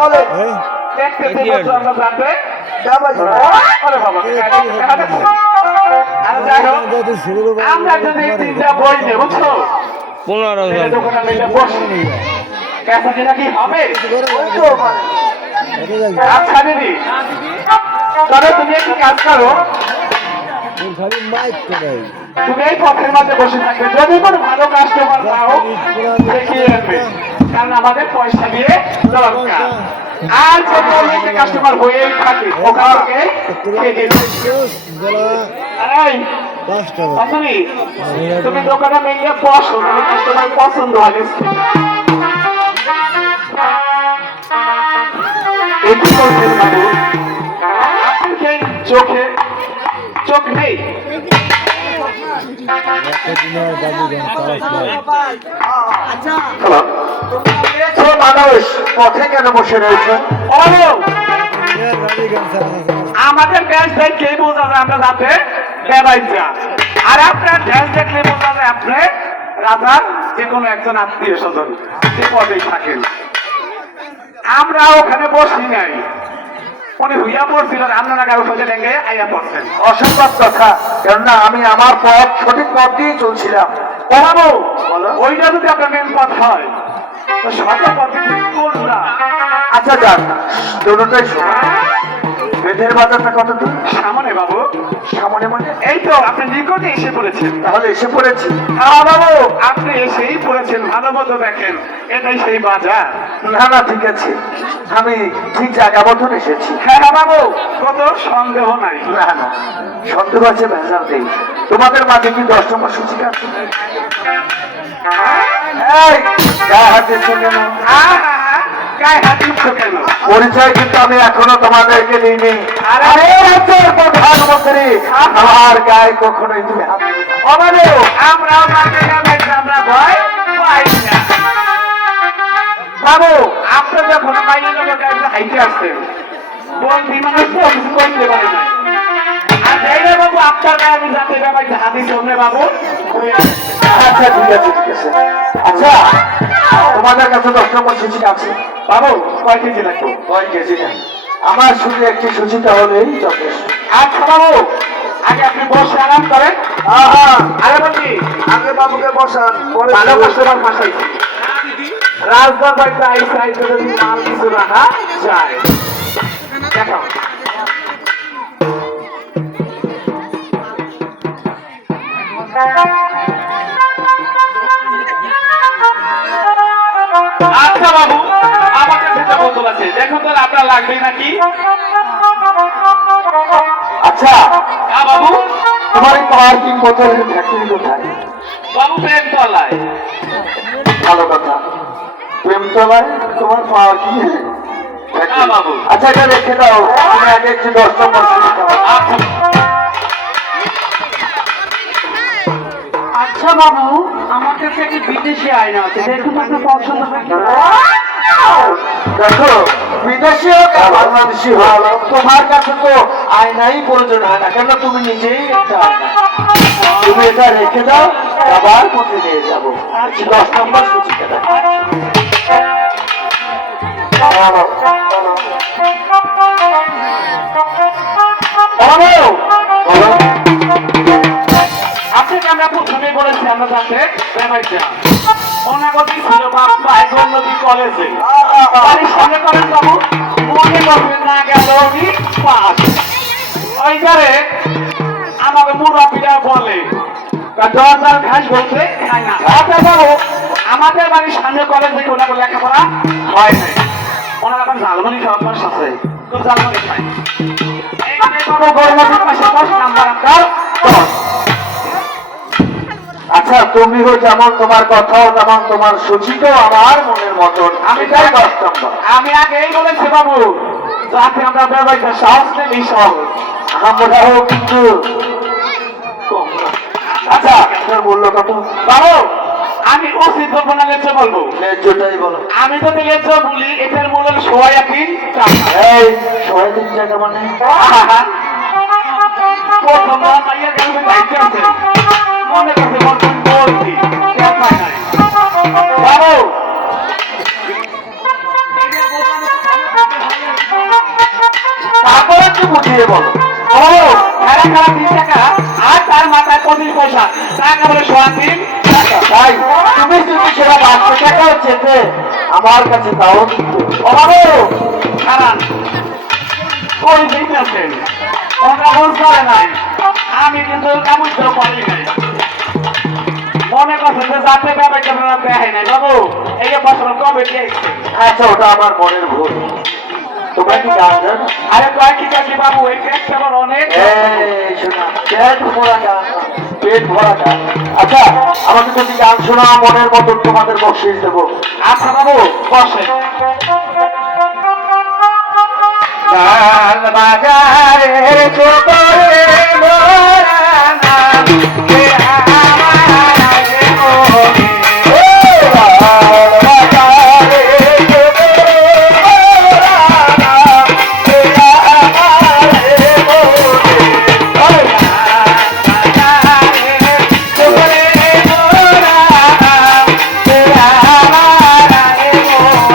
বলে আমরা জানতে আমরা যদি তিনটা বই নেই বুঝছো 15 দোকানে মিলে বসি ক্যাসেটে নাকি হবে আচ্ছা দিদি তবে তুমি একটু কাজ করো তুমি এই পথের মধ্যে বসে থাকবে যদি কোনো ভালো কাস্টমার পাও দেখিয়ে আনবে কারণ আমাদের পয়সা দিয়ে দরকার আর যদি অনেকে কাস্টমার হয়েই থাকে ওখান থেকে তুমি দোকানে মিলিয়ে বসো তুমি কাস্টমার পছন্দ হবে চোখে চোখ নেই মানুষ পথে কেন বসে রয়েছে আমাদের গ্যাস দেখলেই বোঝা যায় আমরা যাতে বেড়াইছা আর আপনার গ্যাস দেখলে বোঝা যায় আপনি রাজার যে কোনো একজন আত্মীয় স্বজন সে পদেই থাকেন আমরা ওখানে বসি নাই উনি হইয়া পড়ছিল আপনারা গায়ে ফেলে লেগে আইয়া পড়ছেন অসম্ভব কথা কেননা আমি আমার পথ সঠিক পথ দিয়ে চলছিলাম ও বাবু ওইটা যদি আপনার মেন পথ হয় তো সঠিক পথে কোনটা আচ্ছা যাক দুটোটাই সমান বেদের বাজারটা কত দূর সামনে বাবু সামনে মানে এই তো আপনি নিকটে এসে পড়েছেন তাহলে এসে পড়েছি হ্যাঁ বাবু আপনি এসেই পড়েছেন ভালো মতো দেখেন এটাই সেই বাজার না না ঠিক আছে আমি ঠিক জায়গা মতন এসেছি হ্যাঁ বাবু কত সন্দেহ নাই না না সন্দেহ আছে ভেজাল নেই তোমাদের মাঝে কি 10 নম্বর সূচিকা আছে এই গায়ে হাত দিচ্ছ কেন গায়ে হাত দিচ্ছ কেন পরিচয় কিন্তু আমি এখনো তোমাদেরকে দিইনি আরে রাজ্যের প্রধানমন্ত্রী আমার গায়ে কখনোই তুমি হাত দিবে না আমরাও আমরা ভয় পাই না বাবু আপনি যখন বাইরে হাইটে আসছেন বন্ধু মানুষ তো কিছু করতে পারে না আর যাইলে বাবু আপনার গায়ে আমি যাতে ব্যাপারটা হাতি জমে বাবু আচ্ছা ঠিক আছে ঠিক আছে আচ্ছা তোমাদের কাছে 10 নম্বর সূচিকা আছে বাবু কয় কেজি লাগবে কয় কেজি না আমার শুধু একটি সূচিকা হলেই যথেষ্ট আচ্ছা বাবু আগে আপনি বসে আরাম করেন আরে বলছি আগে বাবুকে বসান পরে ভালো কাস্টমার ফাঁসাইছি রাজদরবারটা এই সাইডে যদি মাল কিছু রাখা যায় দেখো আচ্ছা বাবু আমার কাছে একটা বোতল আছে দেখুন তো আপনার লাগবে নাকি আচ্ছা বাবু তোমার এই পার্কিং বোতলের ফ্যাক্টরি কোথায় বাবু প্রেমতলায় ভালো কথা প্রেমতলায় তোমার পার্কিং বাবু আচ্ছা এটা রেখে দাও তুমি আগে একটু 10 নম্বর সূচিকা আচ্ছা বাবু আমার কাছে একটি বিদেশি আয়না আছে দেখুন আপনার পছন্দ দেখো বিদেশি হোক আর বাংলাদেশি হোক তোমার কাছে তো আয়নাই প্রয়োজন হয় না কেন তুমি নিজেই একটা আয়না তুমি এটা রেখে দাও আবার পথে নিয়ে যাবো 10 নম্বর সূচিকা দেখো আপনাকে আমরা প্রথমে বলেছি আমরা যাতে বেমাইটা অনাগতি ছিল বাপ্পা এখন নদী কলেজে বাড়ির সামনে করেন বাবু মনে করবেন না গেল উনি পাস ওইখানে আমাকে মুরব্বীরা বলে দরজার ঘাস বলতে খায় না আচ্ছা বাবু আমাদের বাড়ির সামনে কলেজ থেকে ওনাকে লেখাপড়া হয় নাই ওনার এখন ঝালমুড়ি খাওয়ার পাশ আছে খুব ঝালমুড়ি খায় এইখানে বাবু গরমতির পাশে 10 নাম্বার আপনার 10 আচ্ছা তুমিও যেমন তোমার কথাও তেমন তোমার সূচিকাও আমার মনের মতন আমি চাই 10 নম্বর আমি আগেই বলেছি বাবু যাতে আমরা ব্যবসায়টা সাহস নেই সহজ আমরাও কিন্তু আচ্ছা আপনার মূল্য কত বাবু আমি উচিত বলবো না লেচে বলবো ন্যায্যটাই বলো আমি যদি লেচে বলি এটার মূল্য 3 টাকা এই 3 টাকা মানে প্রথম মাইয়া গেল দায়িত্ব আছে মনে করতে বলছি বাবু আমাকে বুঝিয়ে বলো। ও খারা খারা 3 টাকা আর তার মাথায় 25 পয়সা টাকা বলে 3.5 টাকা। ভাই তুমি যদি সেটা 500 টাকাও চেতে আমার কাছে তাও দিতে। ও বাবু খারাপ কই দিতেছেন ওটা বলতে নাই আমি কিন্তু কামুইতে পারি নাই মনে করছেন যে যাতে ব্যাপার আপনারা দেখে নাই বাবু এই বছর কবে দিয়েছে আচ্ছা ওটা আমার মনের ভুল। তোমরা কি গান জানো? আরে কয় কি কাকি বাবু এই পেটটা আমার অনেক এই শোনা পেট ভরা গান, পেট ভরা গান। আচ্ছা আমাকে যদি গান শোনা মনের মতন তোমাদের বকশিস দেবো। আচ্ছা বাবু বসে গান বাজারে চোখে মোরা নাম কে আমার আগে মোরে। গান বাজারে চোখে মোরা নাম কে আমার আগে মোরে। গান বাজারে চোখে মোরা নাম কে আমার আগে মোরে।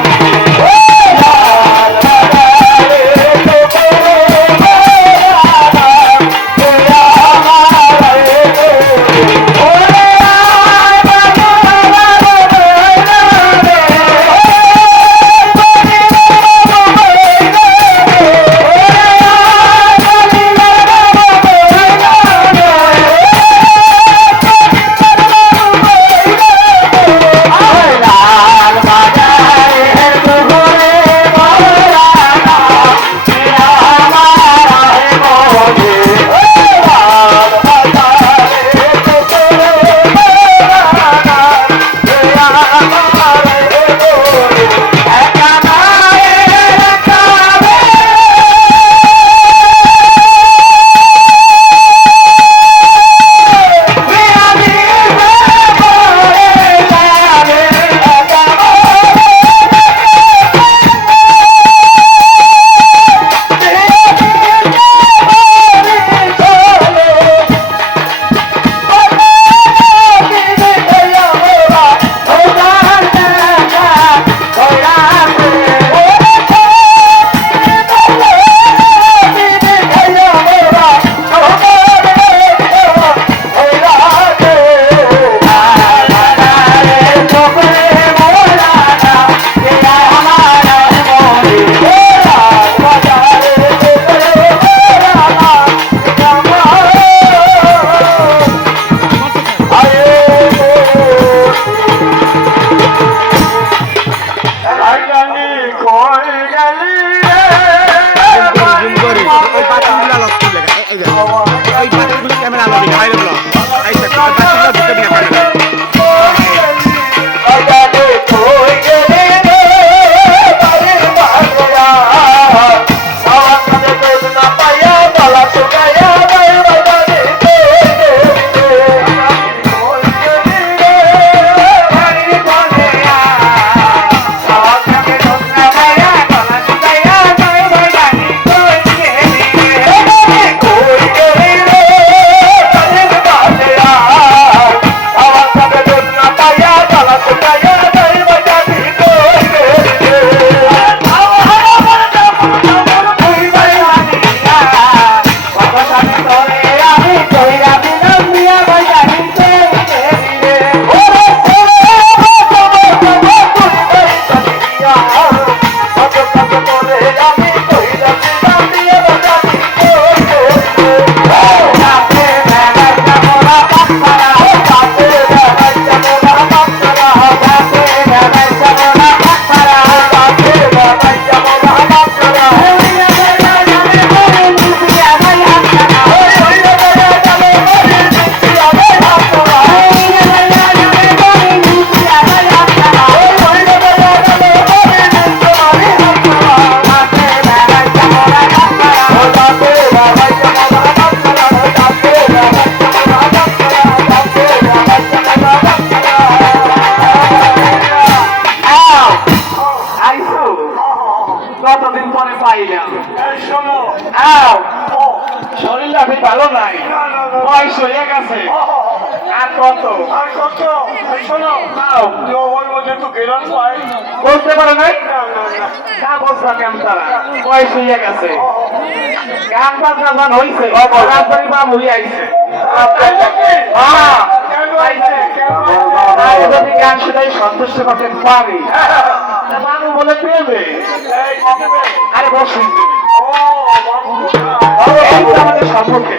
ক্যামেরা আলো দিকে আইলো ব্লগ আইসা বাকিগুলো ঢুকে দিনা ক্যামেরা কতদিন পরে পাইলাম শরীরটা ভালো নাই বয়স হয়ে গেছে আর কত আর কত শোনো নাও ওর মধ্যে তো গেরান পাই বলতে পারে নাই না না না তা বলছা কেন তারা বয়স হইয়া গেছে গান বাজনা গান হইছে রাজবাড়ি বাম হই আইছে হ্যাঁ আইছে আর যদি গান শুধাই সন্তুষ্ট করতে পারি তা বাবু বলে পেবে আরে বসুন এই তো আমাদের সম্পর্কে